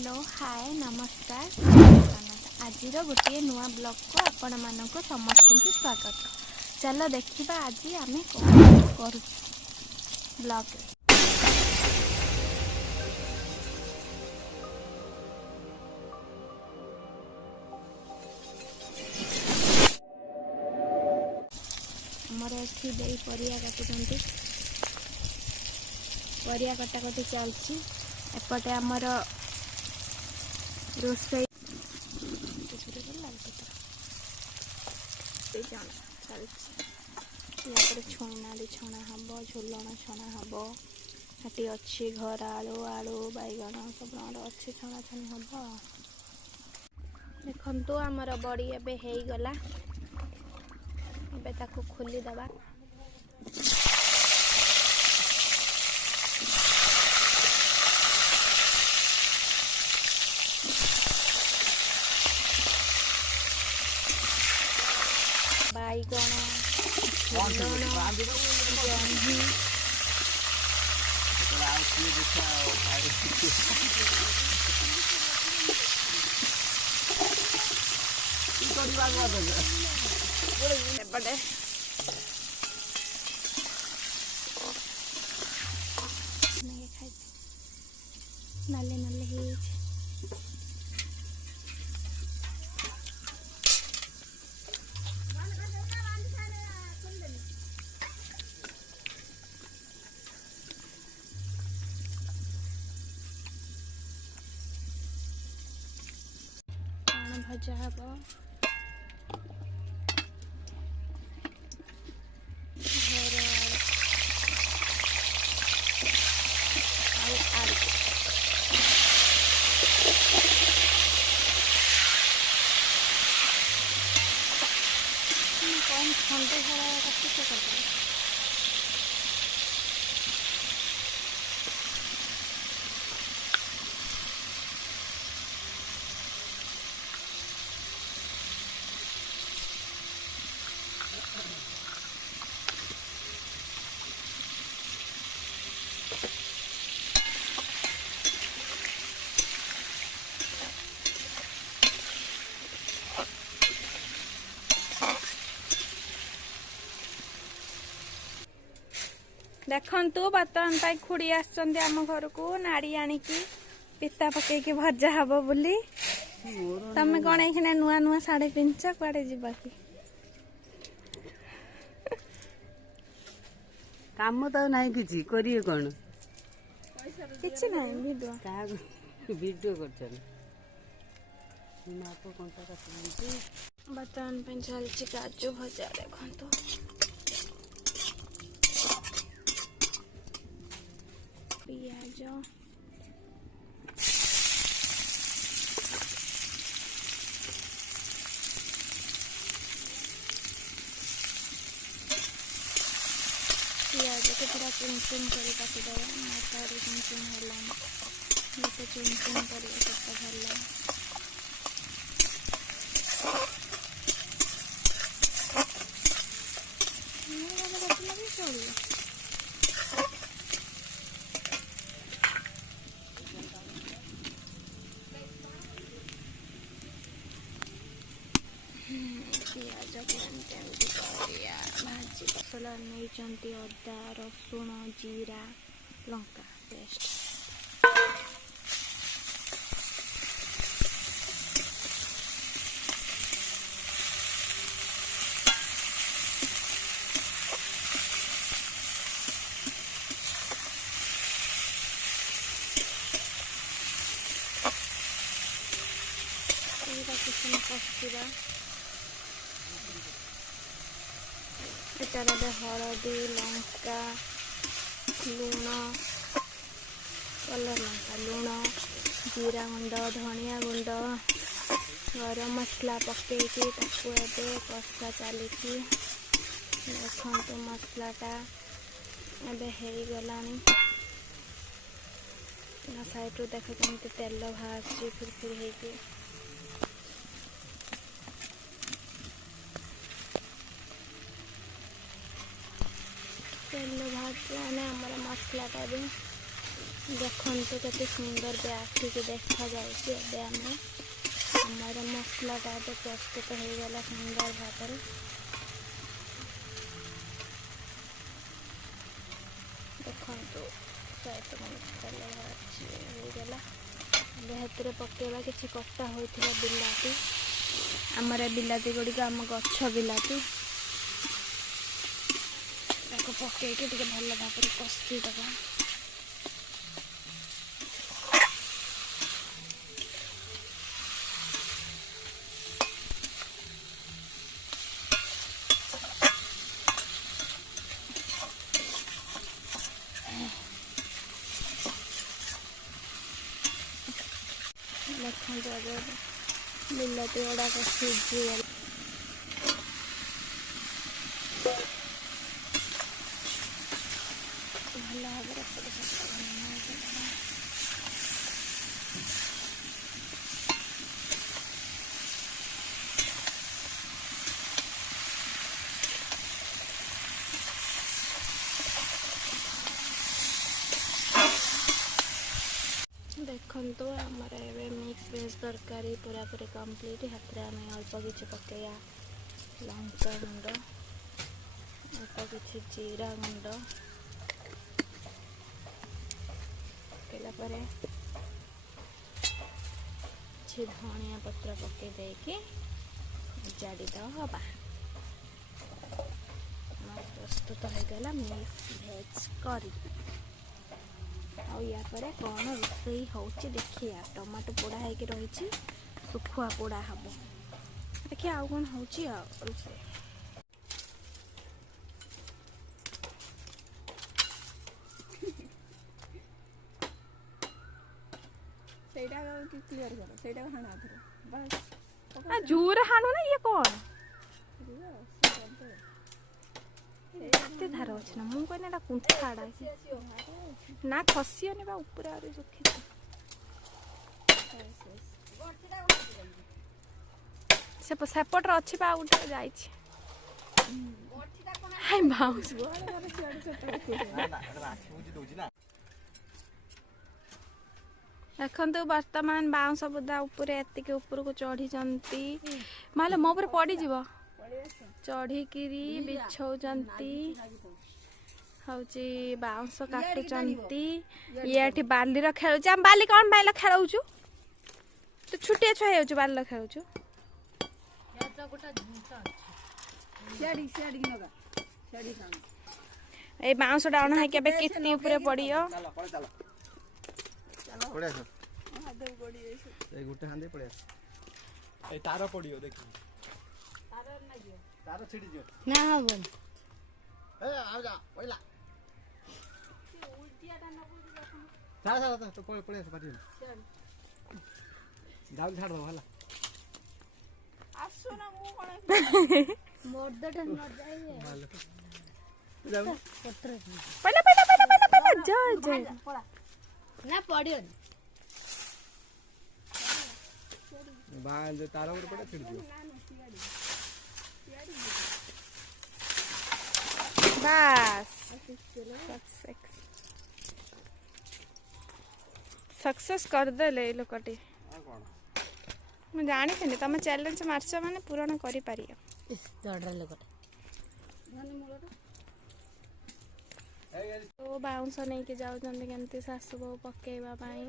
Hello hi नमस्कार आज गोटे नुआ ब्लॉग को आपण मानक समस्त की स्वागत। चलो देखिबा आज आम कौन करू ब्लॉग आमर एठी देई परिया काटुचंती परिया कटाकटी चलची एपटे आमर रोसई चलती छुईना छणा हम झोलण छणा हम हटी अच्छी घर आलू आलू बैगण सब अच्छी छणा छणी हम देखु आमर बड़ी एबे हो गला एबे ताकू खोली दबा बैगण जह्नी एपटे नाले नाले भजा हम घर आलू कौन खंडे भरा काटते देखु बर्तमान खुड़ी आम घर को नाड़ी आणिकी पिता पकईकी भजा हम बोली तमें कौन ये नुआ नुआ शाढ़ी पिंच कुआडे जीवा कि काम तो नहीं किसी करिए कौन किसी नहीं वीडियो वीडियो कर बर्तमान चलती काजू भजा देखु पियाज पियाज को पूरा चुन चुन कर काटिदेव मटर चुन चुन है चुन चुन कर भल चलिए पियाज भाजी मसला नहीं अदा रसुण जीरा लंका पेस्ट कषा एटारे हलदी लंका लुण कलर लंका लुण जीरा गुंड धनिया गुंड गरम मसला पकईकी कषा चली देखु मसलाटा एबे गला साइड देख केमती तेल बाहर फिर फिर हो तेल भाजने आमर मसलाटा भी देखो केते सुंदर बे आखिक देखा जाउछि। एबे हमार मसलाटा तो प्रस्तुत हो गला सुंदर भाव। देखो सहित होगला हाथ पकेवा किसी कटा होता बिलाती आमर बिलाती गुड़िक आम गछ बिलाती पकईकि भल भाव कषी दबा। देखो बिलाती गुड़ाक सीझीगला भल भाव देखो आमर ए मिक्स वेज तरकारी पूरा पूरी कंप्लीट। हाथ में आम अल्प किसी पकईया लंका गुंड अल्प किसी जीरा गुंड पकईला किसी धनिया पत्र पकई देकी जाड़ी दबा। प्रस्तुत होगला मिक्स वेज करी। या पर कौन रोसई होची देखिया। टमाटो पोड़ा है रही सुखुआ पोड़ा हम देखिए आउ कौन होची रोसई। जोर हाणु ना ये कौन एते धार अच्छे ना मुझे कहना कुंठाड़ा ना खसीनी बा ऊपर आ सुखी सेपटर अच्छी बा गोटे जाई बाउंस देखो वर्तमान बाउंस बुदा ऊपर एतिके ऊपर को चढ़ी माले मो पर पड़ी जीव चढ़िकी बिछौचंती हूँ बाउंस काटुचंती। ये बाली खेल आम बाली कौन बाइल खेलु तू छुटिया छुआ हो बाल खेलु ए बाउंसटा अणा है कितनी ऊपर पड़ियो तार पड़ियो देख तार छिड़ी जो ना हबन ए आ जा पहिला सारा तो पड़े पड़े पाटी जाऊ छाड़ दो हला आसो ना मु कोन मोडटा न जाई जाऊ पत्र पहला जय ना पड़ियो बांध तारा ऊपर पड़े छिड़ दियो बस सक्सेस कर देले लोकटी मैं जानी थी तुम चैलेंज मार्च माने पूरण करि पारियो दडरा लोकटा तो बाउंस नहीं के जाउ जंदे केमती सासु बो पकेबा पाई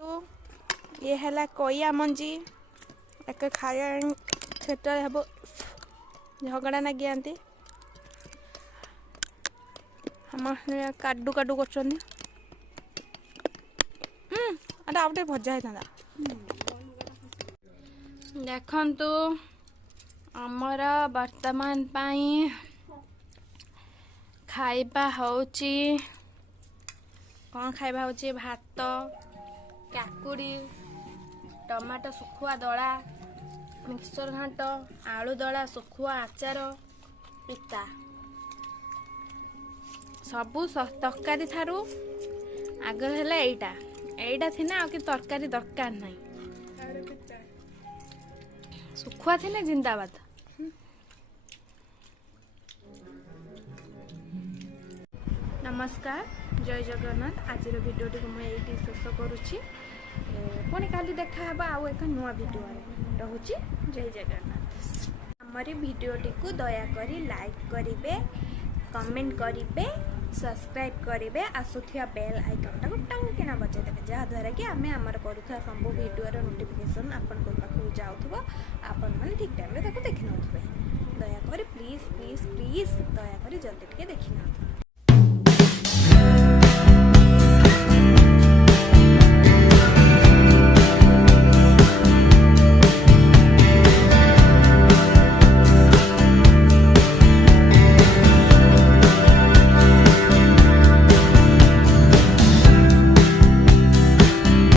तो ये हला कोया मंजी एक खाया क्षेत्र हम झगड़ा ना गयांती हम काडू काडू कर आउटे भजा होता देखु आमर वर्तमान पाई खाइबा होची कौन खाइबा होची भात काकुड़ी टमाटो सुखुआ दला मिक्सचर घाट आलू दला सुखुआ आचार पिता सबू तरकारी थारू आगर है एटा थी ना कि तरकारी दरकार नहीं सुखुआ थी जिंदाबाद नमस्कार जय जगन्नाथ आज भिडियोटी को मुझे शेष करुच्ची पुणी काली देखा आउ एक नुआ भिडियो रोचे जय जगन्नाथ हमारी भिडियोटी को दयाकोरी लाइक करेंगे कमेंट करेंगे सब्सक्राइब करेंगे आसुथिया बेल आइकन टाक टाँगिना बजाइदेवे जहाँद्वारा कि आम आमर करुवा सब भिडियोर नोटिफिकेशन आपण पाखु जाऊँ आपण मैंने ठीक टाइम देखी नौथे दयाकोरी प्लीज प्लीज प्लीज दयाकोरी जल्दी टे देखी नौथे।